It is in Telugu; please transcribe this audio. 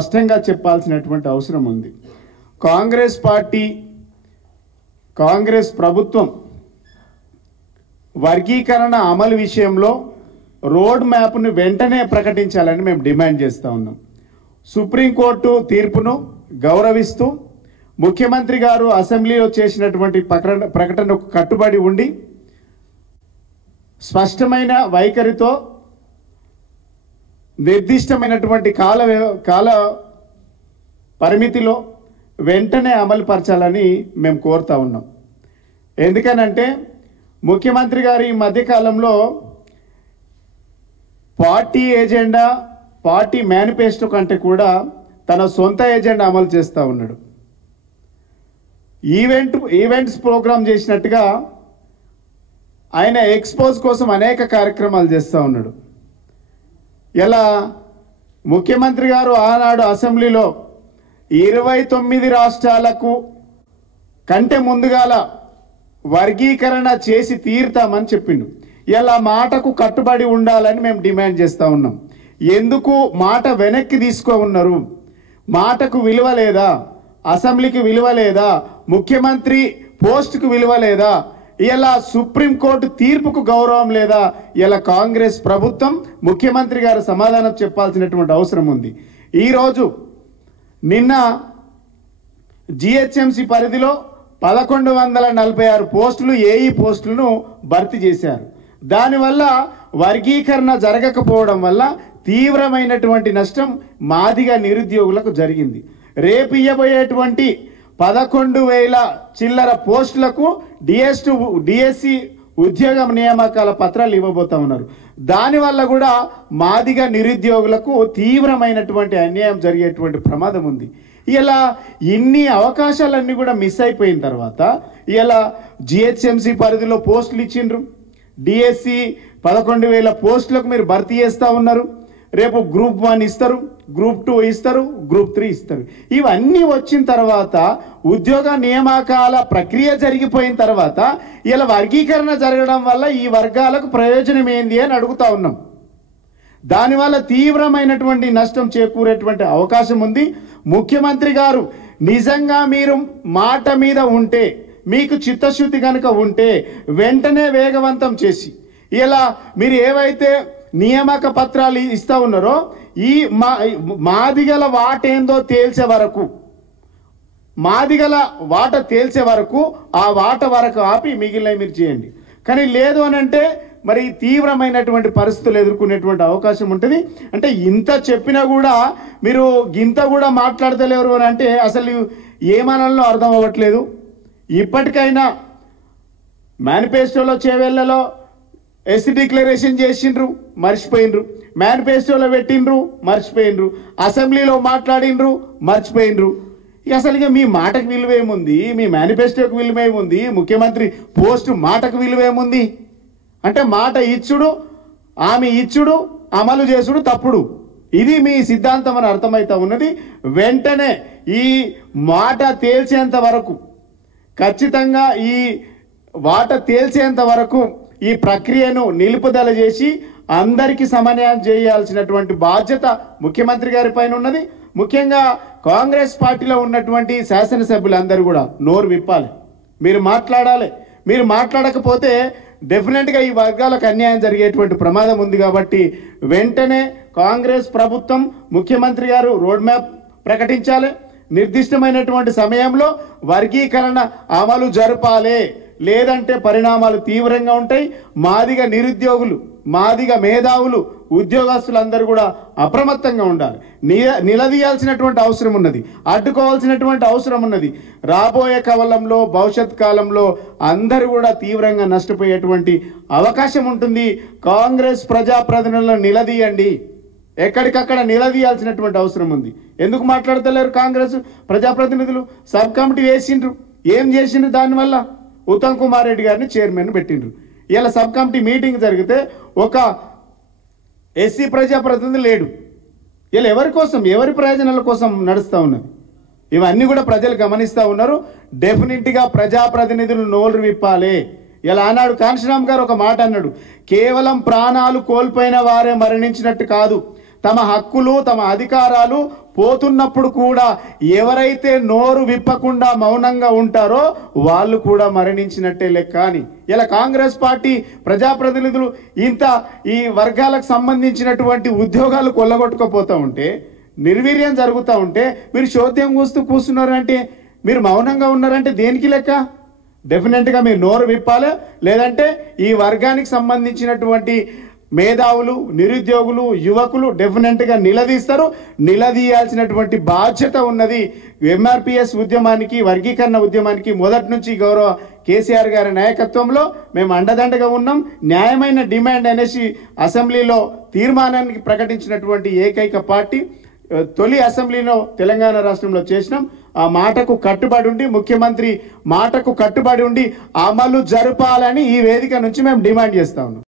స్పష్టంగా చెప్పాల్సినటువంటి అవసరం ఉంది. కాంగ్రెస్ పార్టీ, కాంగ్రెస్ ప్రభుత్వం వర్గీకరణ అమలు విషయంలో రోడ్ మ్యాప్ను వెంటనే ప్రకటించాలని మేము డిమాండ్ చేస్తూ ఉన్నాం. సుప్రీంకోర్టు తీర్పును గౌరవిస్తూ ముఖ్యమంత్రి గారు అసెంబ్లీలో చేసినటువంటి ప్రకటనకు కట్టుబడి ఉండి స్పష్టమైన వైఖరితో నిర్దిష్టమైనటువంటి కాల పరిమితిలో వెంటనే అమలు పరచాలని మేము కోరుతా ఉన్నాం. ఎందుకనంటే ముఖ్యమంత్రి గారు ఈ మధ్యకాలంలో పార్టీ ఏజెండా, పార్టీ మేనిఫెస్టో కంటే కూడా తన సొంత ఏజెండా అమలు చేస్తూ ఉన్నాడు. ఈవెంట్స్ ప్రోగ్రామ్ చేసినట్టుగా ఆయన ఎక్స్పోజ్ కోసం అనేక కార్యక్రమాలు చేస్తూ ఉన్నాడు. ఇలా ముఖ్యమంత్రి గారు ఆనాడు అసెంబ్లీలో 29 రాష్ట్రాలకు కంటే ముందుగాల వర్గీకరణ చేసి తీరుతామని చెప్పిండు. ఇలా మాటకు కట్టుబడి ఉండాలని మేము డిమాండ్ చేస్తూ ఉన్నాం. ఎందుకు మాట వెనక్కి తీసుకో ఉన్నారు? మాటకు విలువ లేదా? అసెంబ్లీకి విలువ లేదా? ముఖ్యమంత్రి పోస్టుకు విలువ లేదా? ఇలా సుప్రీంకోర్టు తీర్పుకు గౌరవం లేదా? ఇలా కాంగ్రెస్ ప్రభుత్వం, ముఖ్యమంత్రి గారు సమాధానం చెప్పాల్సినటువంటి అవసరం ఉంది. ఈరోజు నిన్న జిహెచ్ఎంసి పరిధిలో 1146 పోస్టులు, ఏఈ పోస్టులను భర్తీ చేశారు. దానివల్ల వర్గీకరణ జరగకపోవడం వల్ల తీవ్రమైనటువంటి నష్టం మాదిగ నిరుద్యోగులకు జరిగింది. రేపు ఇవ్వబోయేటువంటి 11,000 చిల్లర పోస్టులకు డిఎస్సి ఉద్యోగ నియామకాల పత్రాలు ఇవ్వబోతా ఉన్నారు. దానివల్ల కూడా మాదిగ నిరుద్యోగులకు తీవ్రమైనటువంటి అన్యాయం జరిగేటువంటి ప్రమాదం ఉంది. ఇలా ఇన్ని అవకాశాలన్నీ కూడా మిస్ అయిపోయిన తర్వాత ఇలా జిహెచ్ఎంసి పరిధిలో పోస్టులు ఇచ్చిండ్రు. డిఎస్సి 11,000 పోస్టులకు మీరు భర్తీ చేస్తూ ఉన్నారు. రేపు గ్రూప్ 1 ఇస్తారు, గ్రూప్ 2 ఇస్తారు, గ్రూప్ 3 ఇస్తారు. ఇవన్నీ వచ్చిన తర్వాత ఉద్యోగ నియామకాల ప్రక్రియ జరిగిపోయిన తర్వాత ఇలా వర్గీకరణ జరగడం వల్ల ఈ వర్గాలకు ప్రయోజనం ఏంది అని అడుగుతా ఉన్నాం. దానివల్ల తీవ్రమైనటువంటి నష్టం చేకూరేటువంటి అవకాశం ఉంది. ముఖ్యమంత్రి గారు నిజంగా మీరు మాట మీద ఉంటే, మీకు చిత్తశుద్ధి కనుక ఉంటే వెంటనే వేగవంతం చేసి ఇలా మీరు ఏవైతే నియామక పత్రాలు ఇస్తా ఉన్నారో ఈ మాదిగల వాట ఏందో తేల్చే వరకు, మాదిగల వాట తేల్చే వరకు ఆ వాట వరకు ఆపి మిగిలినవి మీరు చేయండి. కానీ లేదు అని అంటే మరి తీవ్రమైనటువంటి పరిస్థితులు ఎదుర్కొనేటువంటి అవకాశం ఉంటుంది. అంటే ఇంత చెప్పినా కూడా మీరు గింత కూడా మాట్లాడతలేరు అని అంటే అసలు ఏమనాలో అర్థం అవ్వట్లేదు. ఇప్పటికైనా మేనిఫెస్టోలో చేవెళ్లలో ఎస్సీ డిక్లరేషన్ చేసిండ్రు, మర్చిపోయినరు. మేనిఫెస్టోలో పెట్టిండ్రు, మర్చిపోయినరు. అసెంబ్లీలో మాట్లాడినరు, మర్చిపోయినరు. అసలుగా మీ మాటకు విలువేముంది? మీ మేనిఫెస్టోకి విలువేముంది? ముఖ్యమంత్రి పోస్టు మాటకు విలువేముంది? అంటే మాట ఇచ్చుడు, ఆమె ఇచ్చుడు, అమలు చేసుడు తప్పుడు. ఇది మీ సిద్ధాంతం అని అర్థమవుతా ఉన్నది. వెంటనే ఈ మాట తేల్చేంత వరకు, ఖచ్చితంగా ఈ వాట తేల్చేంత వరకు ఈ ప్రక్రియను నిలుపుదల చేసి అందరికీ సమన్వయం చేయాల్సినటువంటి బాధ్యత ముఖ్యమంత్రి గారి పైన ఉన్నది. ముఖ్యంగా కాంగ్రెస్ పార్టీలో ఉన్నటువంటి శాసనసభ్యులందరూ కూడా నోరు విప్పాలి, మీరు మాట్లాడాలి. మీరు మాట్లాడకపోతే డెఫినెట్గా ఈ వర్గాలకు అన్యాయం జరిగేటువంటి ప్రమాదం ఉంది. కాబట్టి వెంటనే కాంగ్రెస్ ప్రభుత్వం, ముఖ్యమంత్రి గారు రోడ్ మ్యాప్ ప్రకటించాలి. నిర్దిష్టమైనటువంటి సమయంలో వర్గీకరణ అమలు జరపాలి. లేదంటే పరిణామాలు తీవ్రంగా ఉంటాయి. మాదిగ నిరుద్యోగులు, మాదిగ మేధావులు, ఉద్యోగస్తులందరూ కూడా అప్రమత్తంగా ఉండాలి. నిలదీయాల్సినటువంటి అవసరం ఉన్నది, అడ్డుకోవాల్సినటువంటి అవసరం ఉన్నది. రాబోయే కాలంలో, భవిష్యత్ కాలంలో అందరూ కూడా తీవ్రంగా నష్టపోయేటువంటి అవకాశం ఉంటుంది. కాంగ్రెస్ ప్రజాప్రతినిధులను నిలదీయండి, ఎక్కడికక్కడ నిలదీయాల్సినటువంటి అవసరం ఉంది. ఎందుకు మాట్లాడతలేరు కాంగ్రెస్ ప్రజాప్రతినిధులు? సబ్ కమిటీ వేసిండ్రు, ఏం చేసిండ్రు? దానివల్ల ఉత్తమ్ కుమార్ రెడ్డి గారిని చైర్మన్ పెట్టిండ్రు. ఇలా సబ్ కమిటీ మీటింగ్ జరిగితే ఒక ఎస్సీ ప్రజాప్రతినిధి లేడు. ఇలా ఎవరి కోసం, ఎవరి ప్రయోజనాల కోసం నడుస్తూ ఉన్నది? ఇవన్నీ కూడా ప్రజలు గమనిస్తూ ఉన్నారు. డెఫినెట్గా ప్రజాప్రతినిధులు నోరు విప్పాలి. ఇలా ఆనాడు కాంశీరామ్ గారు ఒక మాట అన్నాడు, కేవలం ప్రాణాలు కోల్పోయిన వారే మరణించినట్టు కాదు, తమ హక్కులు, తమ అధికారాలు పోతున్నప్పుడు కూడా ఎవరైతే నోరు విప్పకుండా మౌనంగా ఉంటారో వాళ్ళు కూడా మరణించినట్టే లెక్క అని ఇలా కాంగ్రెస్ పార్టీ ప్రజాప్రతినిధులు ఇంత ఈ వర్గాలకు సంబంధించినటువంటి ఉద్యోగాలు కొల్లగొట్టుకుపోతూ ఉంటే, నిర్వీర్యం జరుగుతూ ఉంటే మీరు చోద్యం కూస్తున్నారంటే, మీరు మౌనంగా ఉన్నారంటే దేనికి లెక్క? డెఫినెట్గా మీరు నోరు విప్పాలి, లేదంటే ఈ వర్గానికి సంబంధించినటువంటి మేధావులు, నిరుద్యోగులు, యువకులు డెఫినెట్గా నిలదీస్తారు. నిలదీయాల్సినటువంటి బాధ్యత ఉన్నది. ఎంఆర్పిఎస్ ఉద్యమానికి, వర్గీకరణ ఉద్యమానికి మొదటి నుంచి గౌరవ కేసీఆర్ గారి నాయకత్వంలో మేము అండదండగా ఉన్నాం. న్యాయమైన డిమాండ్ అనేసి అసెంబ్లీలో తీర్మానానికి ప్రకటించినటువంటి ఏకైక పార్టీ తొలి అసెంబ్లీలో తెలంగాణ రాష్ట్రంలో చేసినాం. ఆ మాటకు కట్టుబడి ఉండి, ముఖ్యమంత్రి మాటకు కట్టుబడి ఉండి అమలు జరపాలని ఈ వేదిక నుంచి మేము డిమాండ్ చేస్తా ఉన్నాం.